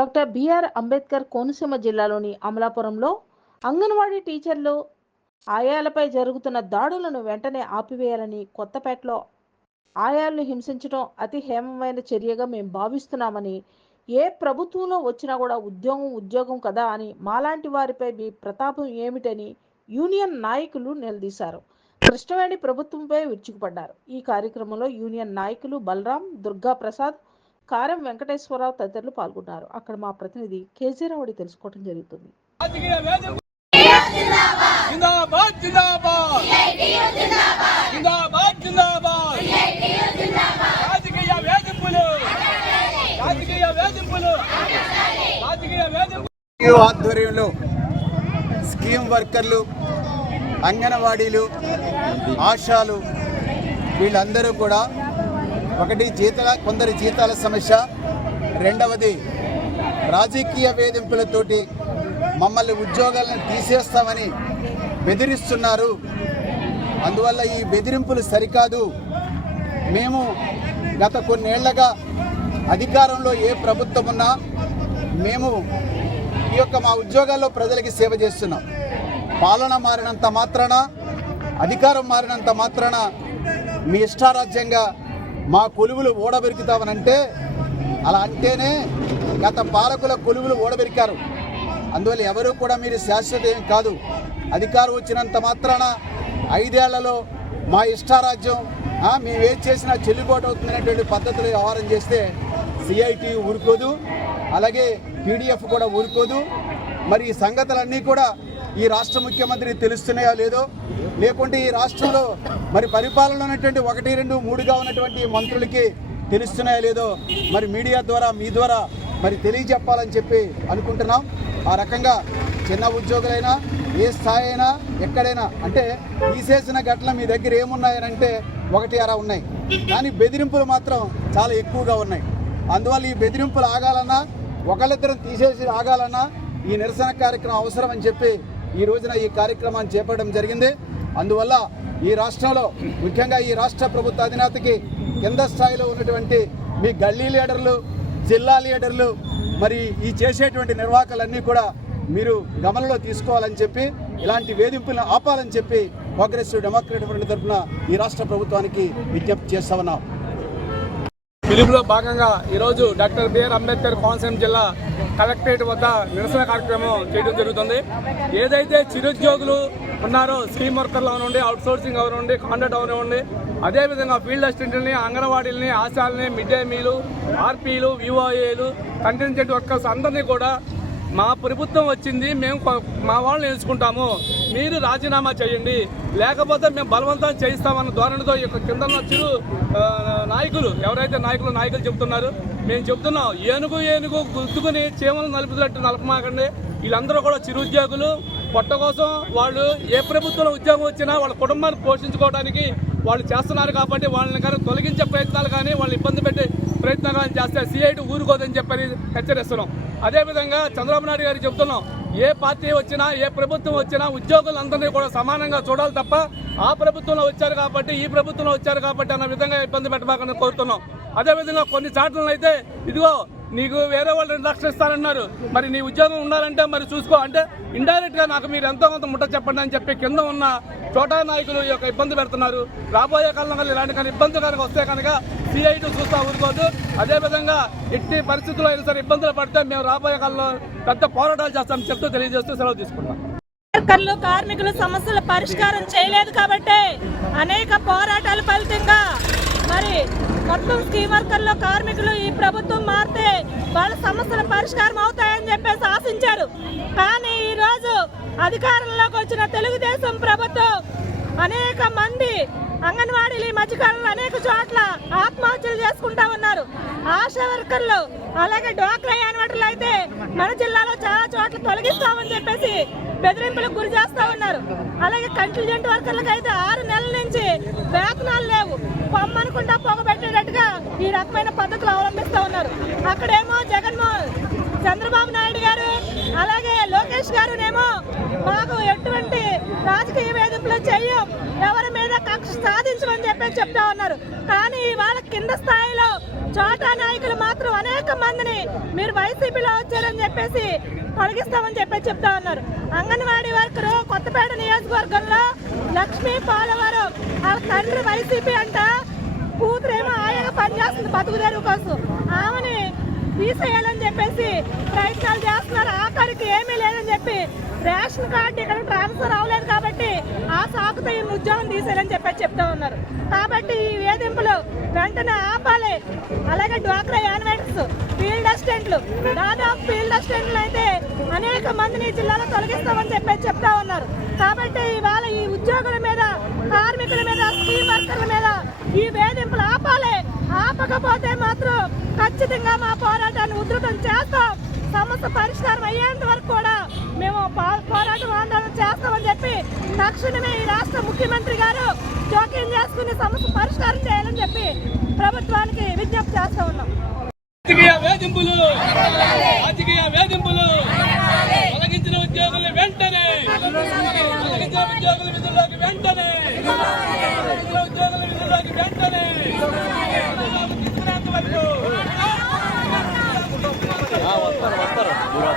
Doctor BR Ambedkar Konaseema జిల్లాలోని అమలాపురంలో అంగన్వాడీ టీచర్లు ఆయాలపై జరుగుతున్న దాడులను వెంటనే ఆపివేయాలని కొత్తపేటలో ఆయాలను హింసించడం అతి హేమమైన చర్యగా మేము భావిస్తున్నామని ఏ ప్రభుత్వంలో వచ్చినా కూడా ఉద్యోగం ఉద్యోగం కదా అని మాలాంటి వారిపై మీ ప్రతాపం ఏమిటని యూనియన్ నాయకులు నిలదీశారు. కృష్ణవేణి ప్రభుత్వంపై విరుచుకుపడ్డారు. ఈ కార్యక్రమంలో యూనియన్ నాయకులు బలరాం దుర్గా ప్రసాద్ కారం వెంకటేశ్వరరావు తదితరులు పాల్గొన్నారు. అక్కడ మా ప్రతినిధి కేజీరావుడి తెలుసుకోవడం జరుగుతుంది. ఆధ్వర్యంలో స్కీమ్ వర్కర్లు అంగన్వాడీలు ఆశాలు వీళ్ళందరూ కూడా ఒకటి జీతాల కొందరి జీతాల సమస్య. రెండవది రాజకీయ వేధింపులతోటి మమ్మల్ని ఉద్యోగాలను తీసేస్తామని బెదిరిస్తున్నారు. అందువల్ల ఈ బెదిరింపులు సరికాదు. మేము గత కొన్నేళ్ళగా అధికారంలో ఏ ప్రభుత్వం ఉన్నా మేము ఈ యొక్క మా ఉద్యోగాల్లో ప్రజలకి సేవ చేస్తున్నాం. పాలన మారినంత మాత్రాన అధికారం మారినంత మాత్రాన మీ ఇష్టారాజ్యంగా మా కొలువులు ఓడబెరుకుతామనంటే అలా అంటేనే గత పాలకుల కొలువులు ఓడబెరికారు. అందువల్ల ఎవరు కూడా మీరు శాశ్వత ఏమి కాదు. అధికారం వచ్చినంత మాత్రాన ఐదేళ్ళలో మా ఇష్టారాజ్యం మేము ఏం చేసినా చెల్లుబాటు అవుతుందనేటువంటి పద్ధతులు వ్యవహారం చేస్తే సిఐటి ఊరుకోదు. అలాగే పీడిఎఫ్ కూడా ఊరుకోదు. మరి ఈ సంగతులన్నీ కూడా ఈ రాష్ట్ర ముఖ్యమంత్రి తెలుస్తున్నాయో లేదో? లేకుంటే ఈ రాష్ట్రంలో మరి పరిపాలన ఉన్నటువంటి ఒకటి రెండు మూడుగా ఉన్నటువంటి మంత్రులకి తెలుస్తున్నాయో లేదో? మరి మీడియా ద్వారా మీ ద్వారా మరి తెలియజెప్పాలని చెప్పి అనుకుంటున్నాం. ఆ రకంగా చిన్న ఉద్యోగులైనా ఏ స్థాయి అయినా ఎక్కడైనా అంటే తీసేసిన ఘటనలు మీ దగ్గర ఏమున్నాయనంటే ఒకటి అరా ఉన్నాయి. కానీ బెదిరింపులు మాత్రం చాలా ఎక్కువగా ఉన్నాయి. అందువల్ల ఈ బెదిరింపులు ఆగాలన్నా ఒకళ్ళిద్దరం తీసేసి ఆగాలన్నా ఈ నిరసన కార్యక్రమం అవసరం అని చెప్పి ఈ రోజున ఈ కార్యక్రమాన్ని చేపట్టడం జరిగింది. అందువల్ల ఈ రాష్ట్రంలో ముఖ్యంగా ఈ రాష్ట్ర ప్రభుత్వ అధినేతకి కింద స్థాయిలో ఉన్నటువంటి మీ గల్లీ లీడర్లు జిల్లా లీడర్లు మరి ఈ చేసేటువంటి నిర్వాహకులన్నీ కూడా మీరు గమనంలో తీసుకోవాలని చెప్పి ఇలాంటి వేధింపులను ఆపాలని చెప్పి కాంగ్రెస్ డెమోక్రటిక్ ఫ్రంట్ తరఫున ఈ రాష్ట్ర ప్రభుత్వానికి విజ్ఞప్తి చేస్తా ఉన్నాం. పిలుపులో భాగంగా ఈరోజు డాక్టర్ బిఆర్ అంబేద్కర్ కోనసీమ జిల్లా కలెక్టరేట్ వద్ద నిరసన కార్యక్రమం చేయడం జరుగుతుంది. ఏదైతే చిరుద్యోగులు ఉన్నారో స్కీమ్ వర్కర్లు అవనివ్వండి అవుట్ సోర్సింగ్ అవనివ్వండి కాంట్రాక్ట్ అవనివ్వండి అదేవిధంగా ఫీల్డ్ అసిస్టెంట్లని అంగన్వాడీలని ఆశాలని మిడ్ డే మీలు ఆర్పీలు విఓఏలు కంటెంజెంట్ వర్కర్స్ అందరినీ కూడా మా ప్రభుత్వం వచ్చింది మేము మా వాళ్ళని ఎంచుకుంటాము. మీరు రాజీనామా చేయండి. లేకపోతే మేము బలవంతం చేయిస్తామన్న ధోరణితో ఈ కింద వచ్చిన నాయకులు. ఎవరైతే నాయకులు నాయకులు చెబుతున్నారు మేము చెప్తున్నాం. ఏనుగు ఏనుగు గుర్తుకుని చీమలు నలుపుతున్నట్టు నలపమాకండి. వీళ్ళందరూ కూడా చిరుద్యోగులు. పొట్ట కోసం వాళ్ళు ఏ ప్రభుత్వంలో ఉద్యోగం వచ్చినా వాళ్ళ కుటుంబాన్ని పోషించుకోవడానికి వాళ్ళు చేస్తున్నారు కాబట్టి వాళ్ళని కానీ తొలగించే ప్రయత్నాలు కానీ వాళ్ళు ఇబ్బంది పెట్టే ప్రయత్నాలు కానీ చేస్తే సిఐటి ఊరుకోదని చెప్పని హెచ్చరిస్తున్నాం. అదేవిధంగా చంద్రబాబు నాయుడు గారికి చెప్తున్నాం. ఏ పార్టీ వచ్చినా ఏ ప్రభుత్వం వచ్చినా ఉద్యోగులందరినీ కూడా సమానంగా చూడాలి తప్ప ఆ ప్రభుత్వంలో వచ్చారు కాబట్టి ఈ ప్రభుత్వంలో వచ్చారు కాబట్టి అన్న విధంగా ఇబ్బంది పెట్టబాకని కోరుతున్నాం. అదేవిధంగా కొన్ని చాట్లను అయితే ఇదిగో నీకు వేరే వాళ్ళు రెండు లక్షలు మరి నీ ఉద్యోగం ఉండాలంటే మరి చూసుకో. అంటే ఇండైరెక్ట్గా నాకు మీరు ఎంతో కొంత ముట్ట చెప్పండి అని చెప్పి కింద ఉన్న చోటా నాయకులు ఈ యొక్క ఇబ్బంది పెడుతున్నారు. రాబోయే కాలంలో ఇలాంటి కానీ ఇబ్బంది కనుక వస్తే కనుక సిఐటి చూస్తా ఊరుకోదు అదేవిధంగా ఎట్టి పరిస్థితుల్లో అయినా సరే ఇబ్బందులు పడితే మేము రాబోయే కాలంలో పెద్ద పోరాటాలు చేస్తామని చెప్తూ తెలియజేస్తూ సెలవు తీసుకుంటాం వర్కర్లు కార్మికుల సమస్యల పరిష్కారం చేయలేదు కాబట్టి అనేక పోరాటాల ఫలితంగా మరి మొత్తం స్కీమ్ వర్కర్లు కార్మికులు ఈ ప్రభుత్వం మారితే వాళ్ళ సమస్యల పరిష్కారం అవుతాయని చెప్పేసి ఆశించారు. కానీ ఈరోజు అధికారంలోకి వచ్చిన తెలుగుదేశం ప్రభుత్వం అనేక మంది అంగన్వాడీలు ఈ మధ్యకాలంలో అనేక చోట్ల ఆత్మహత్యలు చేసుకుంటా ఉన్నారు. ఆశా వర్కర్లు అలాగే డ్వాక్రా యాన్వర్టర్లు అయితే మన జిల్లాలో చాలా చోట్ల తొలగిస్తామని చెప్పేసి బెదిరింపులకు గురి చేస్తూ ఉన్నారు. అలాగే కంటిజెంట్ వర్కర్లకు అయితే ఆరు నెలల నుంచి వేతనాలు లేవు. పొమ్మనుకుంటా పొగబెట్టేటట్టుగా ఈ రకమైన పద్ధతులు అవలంబిస్తూ ఉన్నారు. అక్కడేమో జగన్మోహన్ చంద్రబాబు నాయుడు గారు అలాగే లోకేష్ గారునేమో రాజకీయ చేయం ఎవరి మీద కక్ష సాధించమని చెప్పి చెప్తా ఉన్నారు. కానీ వాళ్ళ కింద స్థాయిలో చోటా నాయకులు మాత్రం అనేక మందిని మీరు వైసీపీలో వచ్చారని చెప్పేసి తొలగిస్తామని చెప్పి చెప్తా ఉన్నారు. అంగన్వాడీ వర్కరు కొత్తపేట నియోజకవర్గంలో లక్ష్మీ పోలవరం వాళ్ళ తండ్రి వైసీపీ అంట కూతురేమో ఆయనగా పనిచేస్తుంది బతుకుదేరు కోసం. ఆమెని తీసేయాలని చేసి ప్రయత్నాలు చేస్తున్నారు. ఆఖరికి ఏమీ లేదని చెప్పి రేషన్ కార్డు ఇక్కడ ట్రాన్స్ఫర్ అవ్వలేదు కాబట్టి ఆ సాకుతో ఈ ఉద్యోగం తీసేయాలని చెప్పి చెప్తా ఉన్నారు. కాబట్టి ఈ వేధింపులు వెంటనే ఆపాలి. అలాగే డ్వాక్రా యానిమేటర్స్ ఫీల్డ్ అసిస్టెంట్లు దాదాపు ఫీల్డ్ అసిస్టెంట్లు అయితే అనేక మందిని జిల్లాలో తొలగిస్తామని చెప్పి చెప్తా ఉన్నారు. కాబట్టి ఇవాళ ఈ ఉద్యోగుల మీద కార్మికుల మీద స్కీమ్ వర్కర్ల మీద ఈ వేధింపులు ఆపాలి. ఆపకపోతే మాత్రం ఖచ్చితంగా మా పోరాటాన్ని ఉధృతం చేస్తాం. సమస్య పరిష్కారం అయ్యేంత వరకు కూడా మేము పోరాటం ఆందోళన చేస్తామని చెప్పి తక్షణమే ఈ రాష్ట్ర ముఖ్యమంత్రి గారు జోక్యం చేసుకుని సమస్య పరిష్కారం చేయాలని చెప్పి ప్రభుత్వానికి విజ్ఞప్తి చేస్తా ఉన్నాం. రాజకీయ వేధింపులు! 뭐라